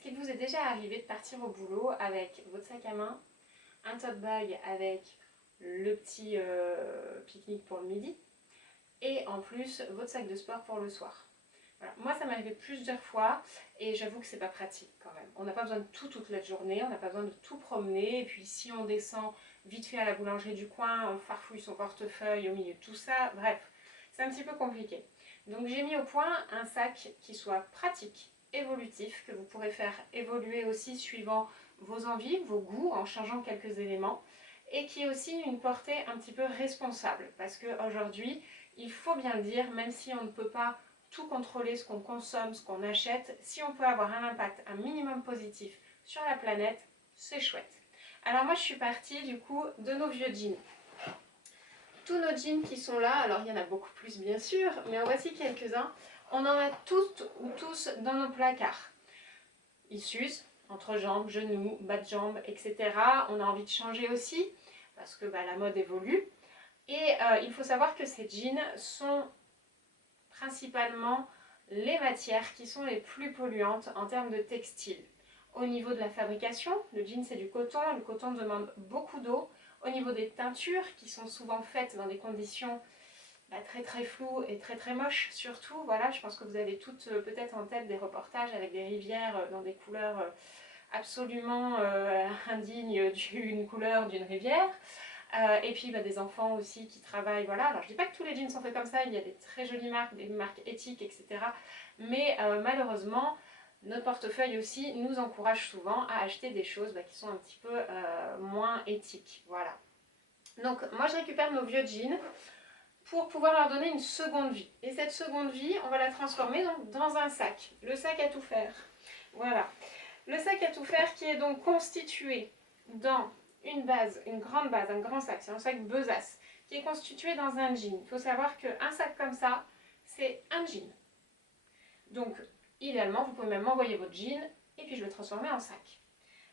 Est-ce qu'il vous est déjà arrivé de partir au boulot avec votre sac à main, un tote bag avec le petit pique-nique pour le midi et en plus votre sac de sport pour le soir? Voilà. Moi ça m'est arrivé plusieurs fois et j'avoue que c'est pas pratique quand même. On n'a pas besoin de tout toute la journée, on n'a pas besoin de tout promener, et puis si on descend vite fait à la boulangerie du coin, on farfouille son portefeuille au milieu de tout ça, bref, c'est un petit peu compliqué. Donc j'ai mis au point un sac qui soit pratique, évolutif, que vous pourrez faire évoluer aussi suivant vos envies, vos goûts, en changeant quelques éléments, et qui est aussi une portée un petit peu responsable, parce qu'aujourd'hui, il faut bien le dire, même si on ne peut pas tout contrôler, ce qu'on consomme, ce qu'on achète, si on peut avoir un impact un minimum positif sur la planète, c'est chouette. Alors moi je suis partie du coup de nos vieux jeans. Tous nos jeans qui sont là, alors il y en a beaucoup plus bien sûr, mais en voici quelques-uns. On en a toutes ou tous dans nos placards. Ils s'usent entre jambes, genoux, bas de jambes, etc. On a envie de changer aussi, parce que la mode évolue. Et il faut savoir que ces jeans sont principalement les matières qui sont les plus polluantes en termes de textile. Au niveau de la fabrication, le jean c'est du coton, le coton demande beaucoup d'eau. Au niveau des teintures qui sont souvent faites dans des conditions très très floues et très très moches surtout, voilà, je pense que vous avez toutes peut-être en tête des reportages avec des rivières dans des couleurs absolument indignes d'une couleur d'une rivière. Et puis des enfants aussi qui travaillent, voilà. Alors je dis pas que tous les jeans sont faits comme ça, il y a des très jolies marques, des marques éthiques, etc. Mais malheureusement, notre portefeuille aussi nous encourage souvent à acheter des choses qui sont un petit peu moins éthiques, voilà. Donc moi je récupère nos vieux jeans pour pouvoir leur donner une seconde vie. Et cette seconde vie, on va la transformer donc dans un sac, le sac à tout faire. Voilà. Le sac à tout faire qui est donc constitué dans une base, une grande base, un grand sac, c'est un sac besace, qui est constitué dans un jean. Il faut savoir qu'un sac comme ça, c'est un jean. Donc, idéalement, vous pouvez même m'envoyer votre jean et puis je le transformer en sac.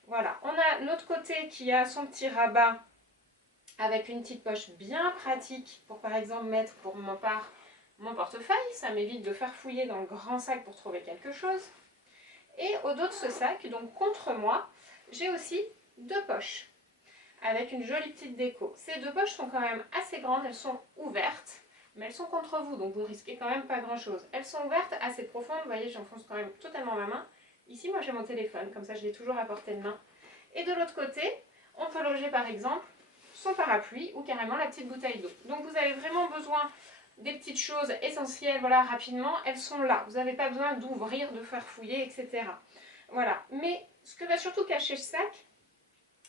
Voilà, on a l'autre côté qui a son petit rabat avec une petite poche bien pratique pour par exemple mettre pour ma part mon portefeuille. Ça m'évite de farfouiller dans le grand sac pour trouver quelque chose. Et au dos de ce sac, donc contre moi, j'ai aussi deux poches avec une jolie petite déco. Ces deux poches sont quand même assez grandes, elles sont ouvertes, mais elles sont contre vous, donc vous risquez quand même pas grand chose. Elles sont ouvertes, assez profondes, vous voyez, j'enfonce quand même totalement ma main. Ici, moi j'ai mon téléphone, comme ça je l'ai toujours à portée de main. Et de l'autre côté, on peut loger par exemple son parapluie ou carrément la petite bouteille d'eau. Donc vous avez vraiment besoin des petites choses essentielles, voilà, rapidement, elles sont là. Vous n'avez pas besoin d'ouvrir, de faire fouiller, etc. Voilà. Mais ce que va surtout cacher ce sac,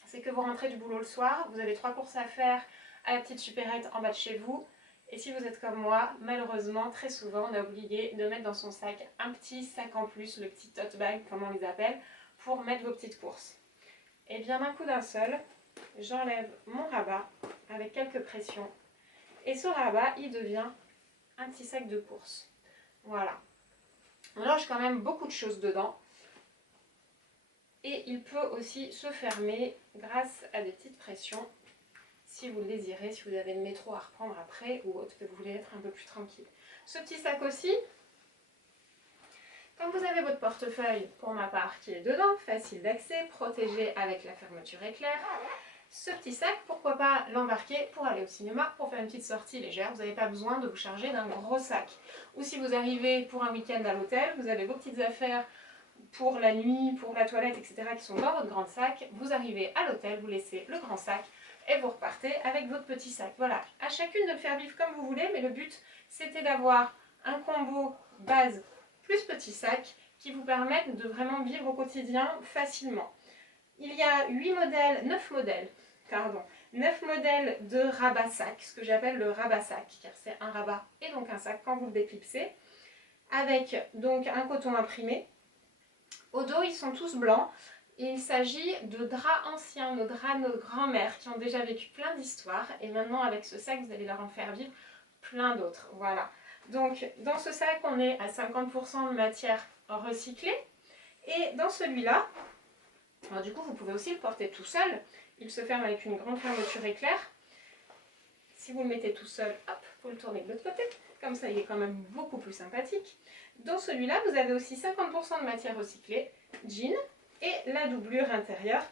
c'est que vous rentrez du boulot le soir, vous avez 3 courses à faire à la petite supérette en bas de chez vous. Et si vous êtes comme moi, malheureusement, très souvent, on est obligé de mettre dans son sac un petit sac en plus, le petit tote bag, comme on les appelle, pour mettre vos petites courses. Et bien d'un coup d'un seul, j'enlève mon rabat avec quelques pressions. Et ce rabat, il devient un petit sac de courses. Voilà. On loge quand même beaucoup de choses dedans. Et il peut aussi se fermer grâce à des petites pressions, si vous le désirez, si vous avez le métro à reprendre après ou autre, que vous voulez être un peu plus tranquille. Ce petit sac aussi, quand vous avez votre portefeuille, pour ma part, qui est dedans, facile d'accès, protégé avec la fermeture éclair, ce petit sac, pourquoi pas l'embarquer pour aller au cinéma, pour faire une petite sortie légère. Vous n'avez pas besoin de vous charger d'un gros sac. Ou si vous arrivez pour un week-end à l'hôtel, vous avez vos petites affaires pour la nuit, pour la toilette, etc. qui sont dans votre grand sac. Vous arrivez à l'hôtel, vous laissez le grand sac et vous repartez avec votre petit sac. Voilà, à chacune de le faire vivre comme vous voulez, mais le but c'était d'avoir un combo base plus petit sac qui vous permettent de vraiment vivre au quotidien facilement. Il y a 9 modèles de rabat sac, ce que j'appelle le rabat sac, car c'est un rabat et donc un sac quand vous le déclipsez, avec donc un coton imprimé. Au dos, ils sont tous blancs. Il s'agit de draps anciens, nos draps de nos grands-mères qui ont déjà vécu plein d'histoires. Et maintenant, avec ce sac, vous allez leur en faire vivre plein d'autres. Voilà. Donc, dans ce sac, on est à 50% de matière recyclée. Et dans celui-là, du coup, vous pouvez aussi le porter tout seul. Il se ferme avec une grande fermeture éclair. Si vous le mettez tout seul, hop, vous le tournez de l'autre côté. Comme ça, il est quand même beaucoup plus sympathique. Dans celui-là, vous avez aussi 50% de matière recyclée, jean, et la doublure intérieure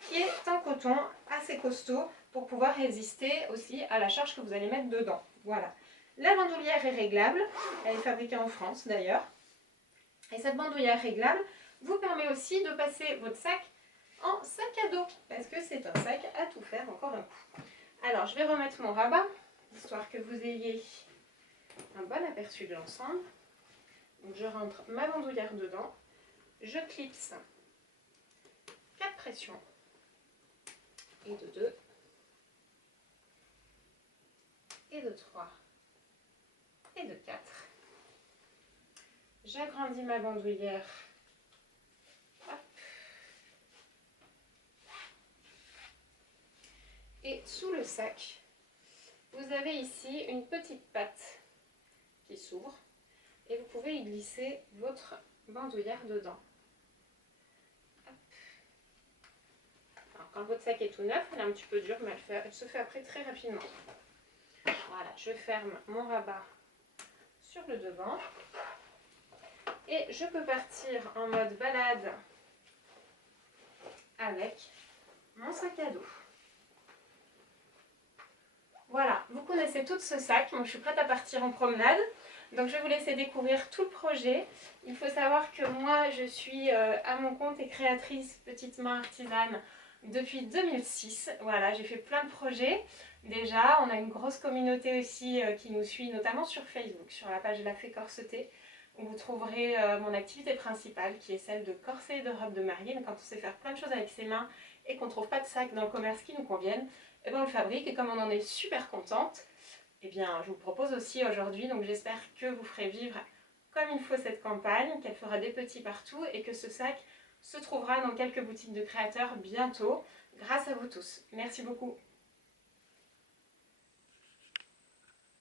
qui est en coton assez costaud pour pouvoir résister aussi à la charge que vous allez mettre dedans. Voilà. La bandoulière est réglable, elle est fabriquée en France d'ailleurs. Et cette bandoulière réglable vous permet aussi de passer votre sac en sac à dos, parce que c'est un sac à tout faire encore un coup. Alors je vais remettre mon rabat, histoire que vous ayez un bon aperçu de l'ensemble. Donc je rentre ma bandoulière dedans, je clipse 4 pressions, et de 2, et de 3, et de 4. J'agrandis ma bandoulière. Hop. Et sous le sac, vous avez ici une petite patte qui s'ouvre et vous pouvez y glisser votre bandoulière dedans. Hop. Alors, quand votre sac est tout neuf, elle est un petit peu dure, mais elle se fait après très rapidement. Voilà, je ferme mon rabat sur le devant et je peux partir en mode balade avec mon sac à dos. Voilà, vous connaissez tout ce sac, moi je suis prête à partir en promenade, donc je vais vous laisser découvrir tout le projet. Il faut savoir que moi je suis à mon compte et créatrice petite main artisane depuis 2006. Voilà, j'ai fait plein de projets. Déjà, on a une grosse communauté aussi qui nous suit, notamment sur Facebook, sur la page La Fée Corsetée, où vous trouverez mon activité principale qui est celle de corset et de robe de mariée. Mais quand on sait faire plein de choses avec ses mains et qu'on ne trouve pas de sac dans le commerce qui nous conviennent, et bien on le fabrique, et comme on en est super contente, et bien je vous propose aussi aujourd'hui, donc j'espère que vous ferez vivre comme il faut cette campagne, qu'elle fera des petits partout et que ce sac se trouvera dans quelques boutiques de créateurs bientôt, grâce à vous tous. Merci beaucoup.